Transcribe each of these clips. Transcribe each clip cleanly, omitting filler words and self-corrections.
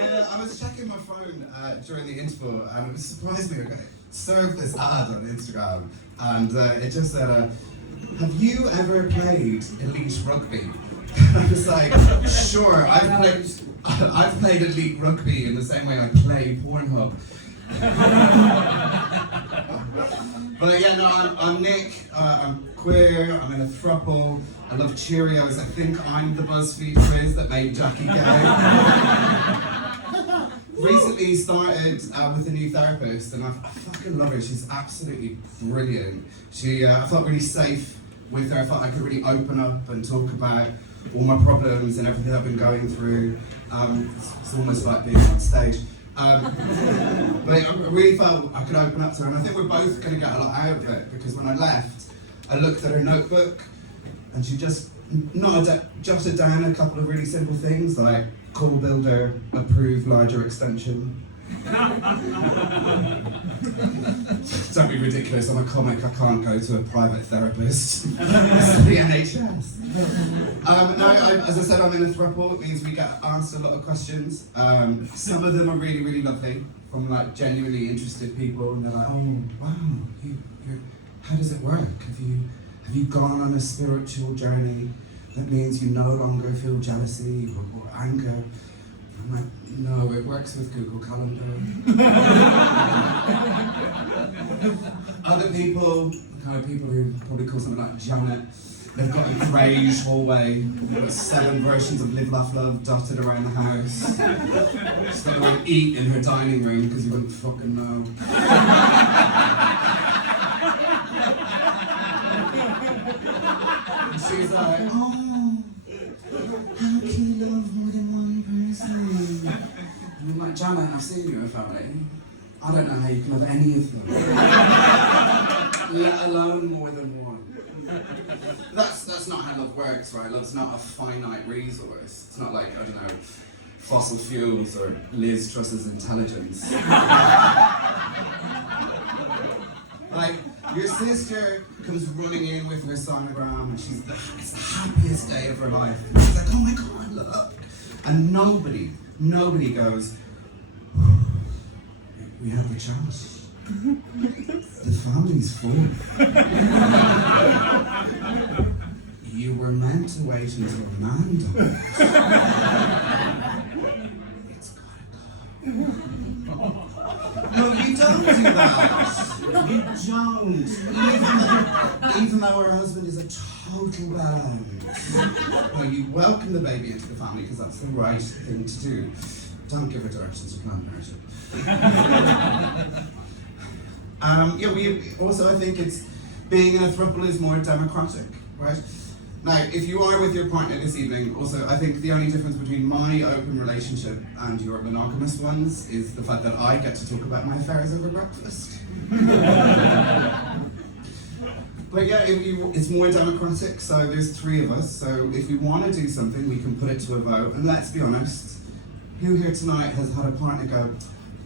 I was checking my phone during the interval, and it surprised me. I served this ad on Instagram, and it just said, "Have you ever played elite rugby?" I was like, "Sure, I've played elite rugby in the same way I play Pornhub." But yeah, no, I'm Nick. I'm queer. I'm in a throuple. I love Cheerios. I think I'm the BuzzFeed quiz that made Jackie gay. Recently started with a new therapist, and I fucking love her. She's absolutely brilliant. I felt really safe with her. I felt I could really open up and talk about all my problems and everything I've been going through. It's almost like being on stage. But I really felt I could open up to her, and I think we're both going to get a lot out of it, because when I left, I looked at her notebook, and she just jotted down a couple of really simple things like call builder, approve larger extension. Don't be ridiculous, I'm a comic, I can't go to a private therapist. It's the NHS. As I said, I'm in a throuple. It means we get asked a lot of questions. Some of them are really, really lovely, from like genuinely interested people, and they're like, "Oh, wow, how does it work? Have you gone on a spiritual journey that means you no longer feel jealousy or anger?" I'm like, "No, it works with Google Calendar." Other people, kind of people who probably call something like Janet, they've got a greyish hallway, they've got 7 versions of Live, Laugh, Love dotted around the house. She's got the word eat in her dining room because you wouldn't fucking know. And she's like, "Oh, how can you love more than one person?" And I'm like, "Janet, I've seen your family. I don't know how you can love any of them. Let alone more than one." That's not how love works, right? Love's not a finite resource. It's not like, I don't know, fossil fuels or Liz Truss's intelligence. Like, your sister comes running in with her sonogram, and it's the happiest day of her life. And she's like, "Oh my God, look." And nobody goes, "We have the chance. The family's full. You were meant to wait until man died. It's gotta go." No, you don't do that. You don't. Even though her husband is a total bellend. No, you welcome the baby into the family because that's the right thing to do. Don't give her directions, you can't marriage it. I think it's being in a throuple is more democratic, right? Now, if you are with your partner this evening, also, I think the only difference between my open relationship and your monogamous ones is the fact that I get to talk about my affairs over breakfast. But yeah, it's more democratic, so there's 3 of us, so if we want to do something, we can put it to a vote, and let's be honest, who here tonight has had a partner go,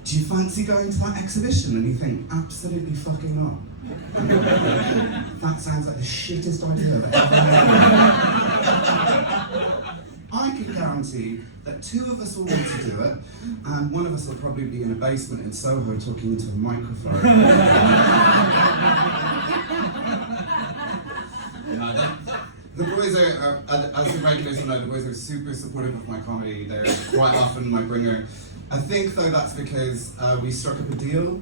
"Do you fancy going to that exhibition?" And you think, absolutely fucking not. That sounds like the shittest idea I've ever heard. I can guarantee that 2 of us will want to do it, and 1 of us will probably be in a basement in Soho talking into a microphone. The boys are, as the regulars will know, the boys are super supportive of my comedy. They're quite often my bringer. I think though that's because we struck up a deal.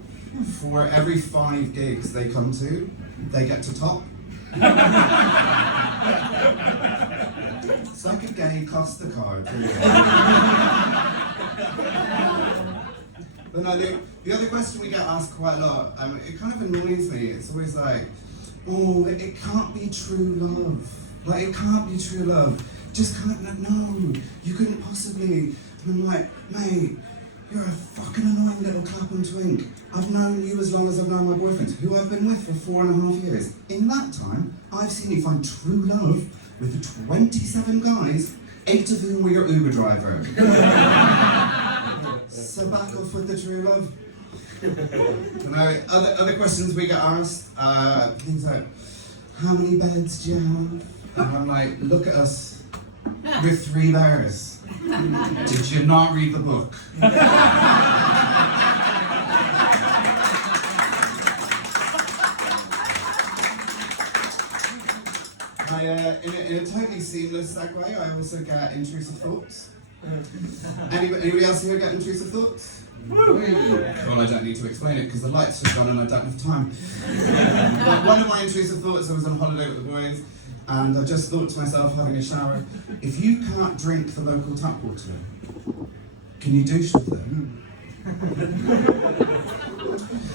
For every 5 gigs they come to, they get to top. It's like a gay Costa card. But no, the other question we get asked quite a lot, it kind of annoys me. It's always like, "Oh, it can't be true love. Like, it can't be true love. Just can't, no, you couldn't possibly." And I'm like, "Mate, you're a fucking annoying little clap and twink. I've known you as long as I've known my boyfriend, who I've been with for 4.5 years. In that time, I've seen you find true love with 27 guys, 8 of whom were your Uber driver." So back off with the true love. Now, other questions we get asked, things like, "How many beds do you have?" And I'm like, "Look at us. We're 3 bears. Did you not read the book? In a totally seamless segue, I also get intrusive thoughts. Anybody else here get intrusive thoughts? Well, I don't need to explain it because the lights have gone and I don't have time. But one of my intrusive thoughts, I was on holiday with the boys, and I just thought to myself, having a shower, if you can't drink the local tap water, can you douche with them?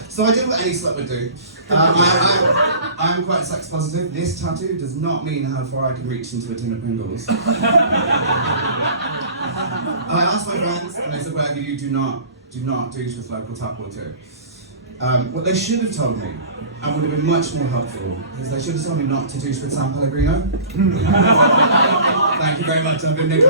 So I did what any slut would do. I'm quite sex positive. This tattoo does not mean how far I can reach into a tin of Pringles. I asked my friends, and they said, whatever you do not douche with local tap water. What they should have told me, and would have been much more helpful, is they should have told me not to douche with San Pellegrino. Thank you very much, I've been Nick.